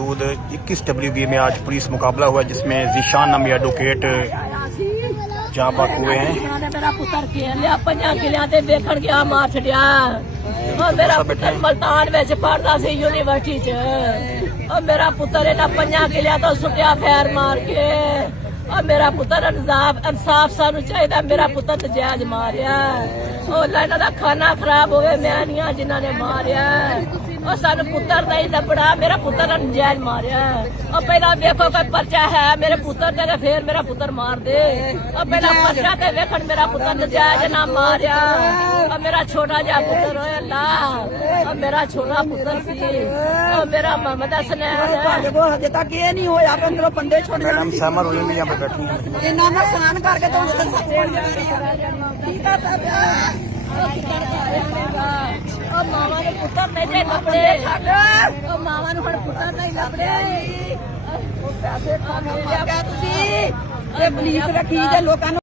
हदूद 21 WBA में आज पुलिस मुकाबला हुआ, जिसमें जीशान नामी एडवोकेट जहाँ बाक हुए हैं। मेरा पुत्र खेलिया 5 किलियां ते वेखण गया मार छड़िया। मेरा पुत्र मल्तान में पढ़ता सी यूनिवर्सिटी च। मेरा पुत्र इन्हां 5 किलियां तो सुटिया फैर मार के। मेरा पुत्र इंसाफ सानू चाहिए। मेरा पुत्र नजायज मारिया। इन्हां दा खाना खराब हो गया। मैं नहीं हाँ जिन्हों ने मारिया। सानू पुत्र नहीं लभड़ा। मेरा पुत्र नजायज मारिया। पहला देखो कोई पर्चा है मेरे पुत्र ते फिर मेरा पुत्र मार दे। पहला पर्चा ते वेखण मेरा पुत्र नजायज ना मारिया। मेरा छोटा जा पुत्र होया अल्लाह। मेरा छोटा पुत्र सी। मेरा मोहम्मद हसनैन वो हजे तक ये नहीं होया। अंदरों पंडे छोड़ मैडम सहमत हो जाएंगे यहाँ पे बैठी इन्ना नुकसान करके तो मावा ने पुत्र नहीं लभड़े। मावा ने पुत्र नहीं लभड़े। पैसे पुलिस रखी लोगों